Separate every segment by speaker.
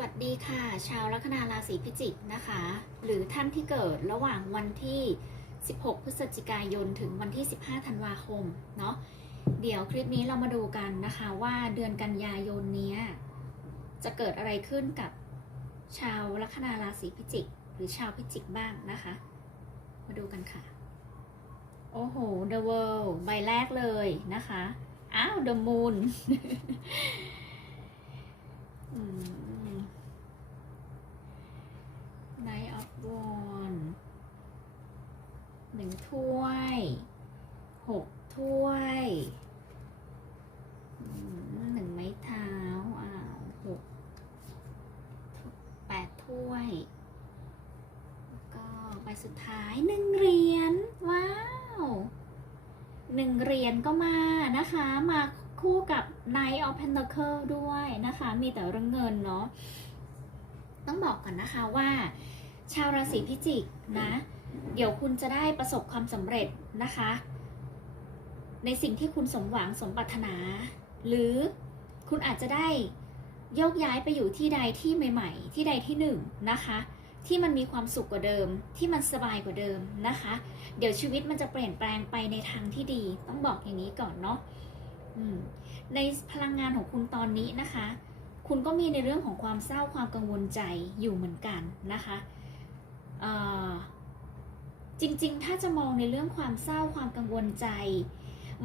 Speaker 1: วัสดีค่ะ ชาวลัคนาราศีพิจิกนะคะ หรือท่านที่เกิดระหว่างวันที่ 16 พฤศจิกายน ถึงวันที่ 15 ธันวาคม เนาะเดี๋ยวคลิปนี้เรามาดูกันนะคะว่าเดือนกันยายนนี้จะเกิดอะไรขึ้นกับชาวลัคนาราศีพิจิก หรือชาวพิจิกบ้างนะคะ มาดูกันค่ะ โอ้โห The World ใบแรกเลยนะคะ อ้าว The Moon อืม Knight of Wands หนึ่งถ้วยหกถ้วยอืมหนึ่งไม้เท้าอ้าวหกแปดถ้วย แล้ว ก็ใบสุดท้ายหนึ่งเหรียญว้าวหนึ่งเหรียญก็มานะคะ มาคู่กับ Knight of Pentacle ด้วยนะคะ มีแต่เรื่องเงินเนาะต้องบอกก่อนนะคะว่า ชาวราศีพิจิกนะ เดี๋ยวคุณจะได้ประสบความสำเร็จนะคะ ในสิ่งที่คุณสมหวังสมปรารถนา หรือคุณอาจจะได้ ยกย้ายไปอยู่ที่ใดที่ใหม่ ๆ ที่ใดที่หนึ่งนะคะ ที่มันมีความสุขกว่าเดิม ที่มันสบายกว่าเดิมนะคะ เดี๋ยวชีวิตมันจะเปลี่ยนแปลงไปในทางที่ดี ต้องบอกอย่างนี้ก่อนเนาะในพลังงานของคุณตอนนี้นะคะ คุณก็มีในเรื่องของความเศร้าความกังวลใจอยู่เหมือนกันนะคะจริงๆ ถ้าจะมองในเรื่องความเศร้าความกังวลใจ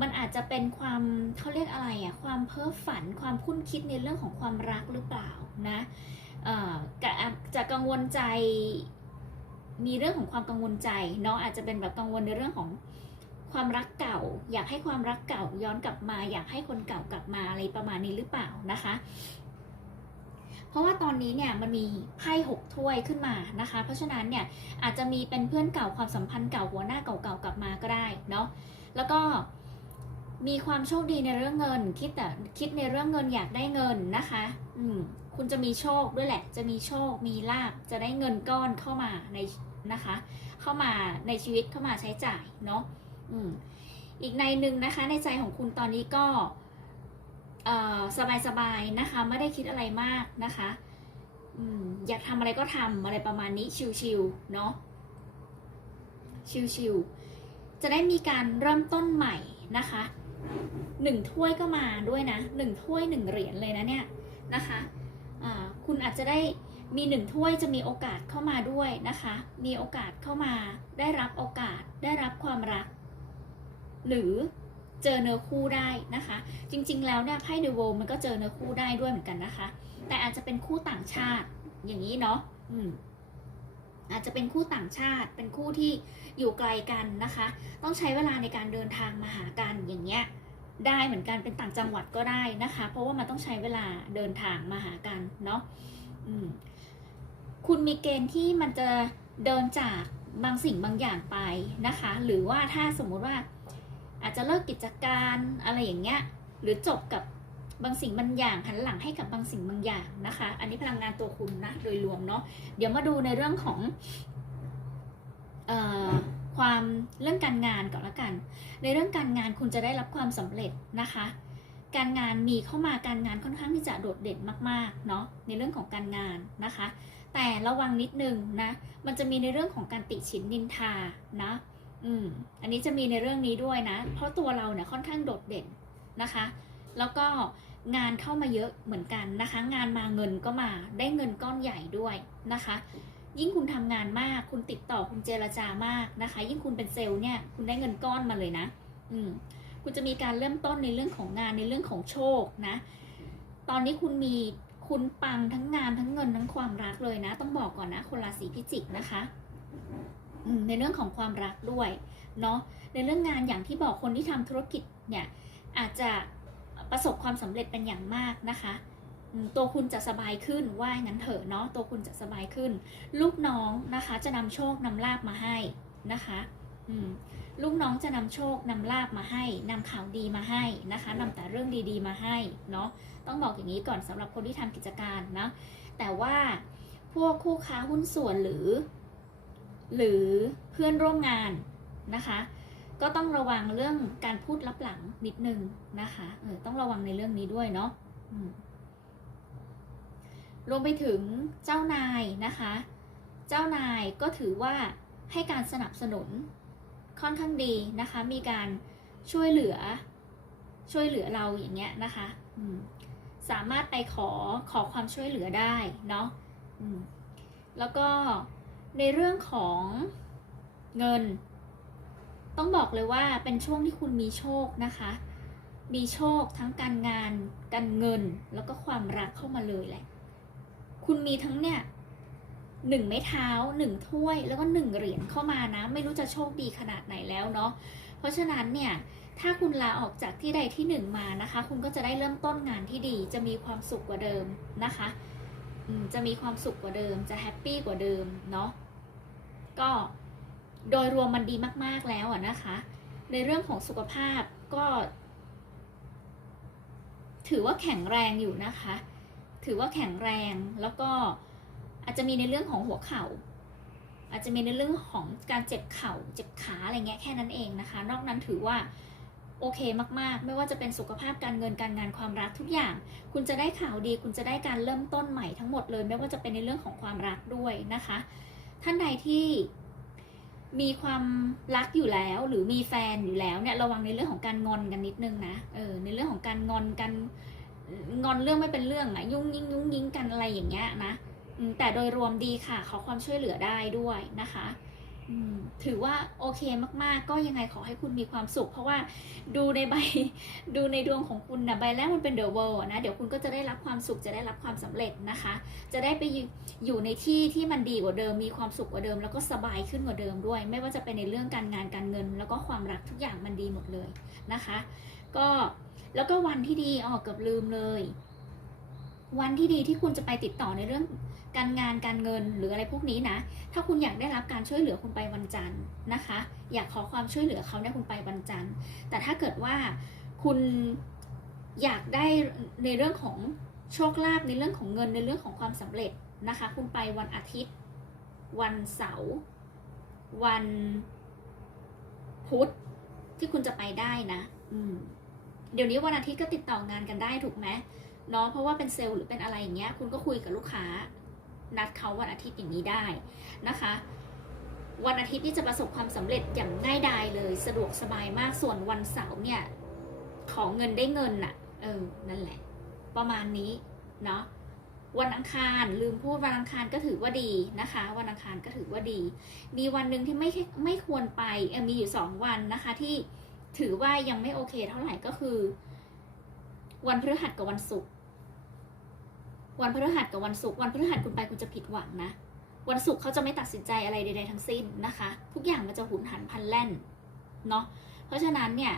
Speaker 1: มันอาจจะเป็นความเขาเรียกอะไรอะความเพ้อฝันความคุ้นคิดในเรื่องของความรักหรือเปล่านะเอ่อกะจะกังวลใจมีเรื่องของความกังวลใจเนาะอาจจะเป็นแบบกังวลในเรื่องของความรักเก่า อยากให้ความรักเก่าย้อนกลับมา อยากให้คนเก่ากลับมาอะไรประมาณนี้หรือเปล่านะคะ เพราะว่าตอนนี้เนี่ยมันมีไพ่หกถ้วยขึ้นมานะคะ เพราะฉะนั้นเนี่ยอาจจะมีเป็นเพื่อนเก่าความสัมพันธ์เก่าหัวหน้าเก่าๆกลับมาก็ได้เนาะแล้วก็ มีความโชคดีในเรื่องเงิน คิดแต่คิดในเรื่องเงินอยากได้เงินนะคะ อืมคุณจะมีโชคด้วยแหละ จะมีโชค มีลาบจะได้เงินก้อนเข้ามาในนะคะ เข้ามาในชีวิตเข้ามาใช้จ่ายเนาะอืมอีกในหนึ่งนะคะ ในใจของคุณตอนนี้ก็สบายสบายๆนะคะ ไม่ได้คิดอะไรมากนะคะอืมอยากทำอะไรก็ทำอะไรประมาณนี้ชิวๆเนาะชิวๆจะได้มีการเริ่มต้นใหม่นะคะ หนึ่งถ้วยก็มาด้วยนะหนึ่งถ้วยหนึ่งเหรียญเลยนะเนี่ยนะคะคุณอาจจะได้มีหนึ่งถ้วยจะมีโอกาสเข้ามาด้วยนะคะ มีโอกาสเข้ามา ได้รับโอกาส ได้รับความรัก หรือเจอเนื้อคู่ได้นะคะ จริงๆ แล้วเนี่ยไพ่เดอะโวมันก็เจอเนื้อคู่ได้ด้วยเหมือนกันนะคะ แต่อาจจะเป็นคู่ต่างชาติอย่างนี้เนาะอืม อาจจะเป็นคู่ต่างชาติ เป็นคู่ที่อยู่ไกลกันนะคะ ต้องใช้เวลาในการเดินทางมาหากันอย่างเงี้ยได้เหมือนกันเป็นต่างจังหวัดก็ได้นะคะ เพราะว่ามันต้องใช้เวลาเดินทางมาหากันเนาะคุณมีเกณฑ์ที่มันจะเดินจากบางสิ่งบางอย่างไปนะคะ หรือว่าถ้าสมมุติว่าอาจจะเลิกกิจการอะไรอย่างเงี้ยหรือจบกับ บางสิ่งบางอย่างหันหลังให้กับบางสิ่งบางอย่างนะคะ อันนี้พลังงานตัวคุณนะโดยรวมเนาะเดี๋ยวมาดูในเรื่องของออความเรื่องการงานก่อนละกัน ในเรื่องการงานคุณจะได้รับความสำเร็จนะคะ การงานมีเข้ามาการงานค่อนข้างที่จะโดดเด่นมากๆเนาะในเรื่องของการงานนะคะ แต่ระวังนิดนึงนะมันจะมีในเรื่องของการติฉินนินทานะอืมอันนี้จะมีในเรื่องนี้ด้วยนะ เพราะตัวเราเนี่ยค่อนข้างโดดเด่นนะคะ แล้วก็ งานเข้ามาเยอะเหมือนกันนะคะ งานมาเงินก็มาได้เงินก้อนใหญ่ด้วยนะคะ ยิ่งคุณทำงานมาก คุณติดต่อคุณเจรจามากนะคะ ยิ่งคุณเป็นเซลล์เนี่ยคุณได้เงินก้อนมาเลยนะ อืมคุณจะมีการเริ่มต้นในเรื่องของงานในเรื่องของโชคนะ ตอนนี้คุณมีคุณปังทั้งงานทั้งเงินทั้งความรักเลยนะ ต้องบอกก่อนนะคนราศีพิจิกนะคะอืมในเรื่องของความรักด้วยเนาะในเรื่องงานอย่างที่บอกคนที่ทำธุรกิจเนี่ยอาจจะ ประสบความสำเร็จเป็นอย่างมากนะคะตัวคุณจะสบายขึ้นว่างั้นเถอะเนาะตัวคุณจะสบายขึ้น ลูกน้องนะคะจะนำโชคนำลาบมาให้นะคะลูกน้องจะนำโชคนำลาบมาให้นำข่าวดีมาให้นะคะนำแต่เรื่องดีๆมาให้เนาะต้องบอกอย่างนี้ก่อนสำหรับคนที่ทำกิจการนะแต่ว่าพวกคู่ค้าหุ้นส่วนหรือ หรือเพื่อนร่วมงานนะคะ ก็ต้องระวังเรื่องการพูดลับหลังนิดนึงนะคะเออต้องระวังในเรื่องนี้ด้วยเนาะรวมไปถึงเจ้านายนะคะ เจ้านายก็ถือว่าให้การสนับสนุนค่อนข้างดีนะคะ มีการช่วยเหลือช่วยเหลือเราอย่างเงี้ยนะคะสามารถไปขอขอความช่วยเหลือได้เนาะแล้วก็ในเรื่องของเงิน ต้องบอกเลยว่าเป็นช่วงที่คุณมีโชคนะคะ มีโชคทั้งการงาน การเงิน แล้วก็ความรักเข้ามาเลยแหละ คุณมีทั้งเนี่ยหนึ่งไม้เท้าหนึ่งถ้วย แล้วก็หนึ่งเหรียญเข้ามานะ ไม่รู้จะโชคดีขนาดไหนแล้วเนาะ เพราะฉะนั้นเนี่ยถ้าคุณลาออกจากที่ใดที่หนึ่งมานะคะ คุณก็จะได้เริ่มต้นงานที่ดี จะมีความสุขกว่าเดิมนะคะจะมีความสุขกว่าเดิม จะแฮปปี้กว่าเดิมเนาะก็ โดยรวมมันดีมาก ๆ แล้วอะนะคะ ในเรื่องของสุขภาพก็ ถือว่าแข็งแรงอยู่นะคะ ถือว่าแข็งแรงแล้วก็อาจจะมีในเรื่องของหัวเข่า อาจจะมีในเรื่องของการเจ็บเข่า เจ็บขาอะไรเงี้ยแค่นั้นเองนะคะ นอกนั้นถือว่าโอเคมาก ๆ ไม่ว่าจะเป็นสุขภาพการเงินการงานความรักทุกอย่าง คุณจะได้ข่าวดี คุณจะได้การเริ่มต้นใหม่ทั้งหมดเลย ไม่ว่าจะเป็นในเรื่องของความรักด้วยนะคะ ท่านใดที่ มีความรักอยู่แล้วหรือมีแฟนอยู่แล้วเนี่ยระวังในเรื่องของการงอนกันนิดนึงนะเออในเรื่องของการงอนกันงอนเรื่องไม่เป็นเรื่องอะยุ่งยิ่งยุ่งยิ่งกันอะไรอย่างเงี้ยนะแต่โดยรวมดีค่ะขอความช่วยเหลือได้ด้วยนะคะ ถือว่าโอเคมากๆ ก็ยังไงขอให้คุณมีความสุข เพราะว่าดูในใบดูในดวงของคุณนะใบแรกมันเป็นเดอะเวิลด์นะ เดี๋ยวคุณก็จะได้รับความสุขจะได้รับความสำเร็จนะคะ จะได้ไปอยู่อยู่ในที่ที่มันดีกว่าเดิม มีความสุขกว่าเดิม แล้วก็สบายขึ้นกว่าเดิมด้วย ไม่ว่าจะเป็นในเรื่องการงานการเงิน แล้วก็ความรักทุกอย่างมันดีหมดเลยนะคะ ก็แล้วก็วันที่ดีออกเกือบลืมเลยวันที่ดีที่คุณจะไปติดต่อในเรื่อง การงานการเงินหรืออะไรพวกนี้นะ ถ้าคุณอยากได้รับการช่วยเหลือคุณไปวันจันทร์นะคะ อยากขอความช่วยเหลือเขาเนี่ยคุณไปวันจันทร์ แต่ถ้าเกิดว่าคุณอยากได้ในเรื่องของโชคลาภในเรื่องของเงินในเรื่องของความสำเร็จนะคะ คุณไปวันอาทิตย์ วันเสาร์วันพุธที่คุณจะไปได้นะ อืม เดี๋ยวนี้วันอาทิตย์ก็ติดต่องานกันได้ถูกไหมเนาะเพราะว่าเป็นเซลล์หรือเป็นอะไรอย่างเงี้ย คุณก็คุยกับลูกค้า นัดเขาวันอาทิตย์อย่างนี้ได้นะคะ วันอาทิตย์ที่จะประสบความสำเร็จอย่างง่ายดายเลย สะดวกสบายมากส่วนวันเสาร์เนี่ยของเงินได้เงินน่ะ เออ นั่นแหละ ประมาณนี้เนาะวันอังคารลืมพูดวันอังคารก็ถือว่าดีนะคะ วันอังคารก็ถือว่าดี มีวันหนึ่งที่ไม่ไม่ควรไปเอมีอยู่สองวันนะคะ ที่ถือว่ายังไม่โอเคเท่าไหร่ก็คือ วันพฤหัสกับวันศุกร์ วันพฤหัสกับวันศุกร์วันพฤหัสคุณไปคุณจะผิดหวังนะ วันศุกร์เขาจะไม่ตัดสินใจอะไรใดๆทั้งสิ้นนะคะ ทุกอย่างมันจะหุนหันพลันแล่นเนาะเพราะฉะนั้นเนี่ย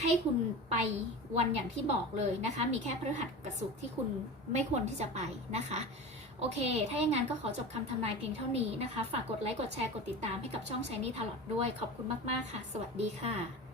Speaker 1: ให้คุณไปวันอย่างที่บอกเลยนะคะ มีแค่พฤหัสกับศุกร์ที่คุณไม่ควรที่จะไปนะคะ โอเค ถ้าอย่างนั้นก็ขอจบคำทำนายเพียงเท่านี้นะคะ ฝากกดไลค์ กดแชร์ กดติดตามให้กับช่อง Shiny Tarot ด้วย ขอบคุณมาก ๆ ค่ะ สวัสดีค่ะ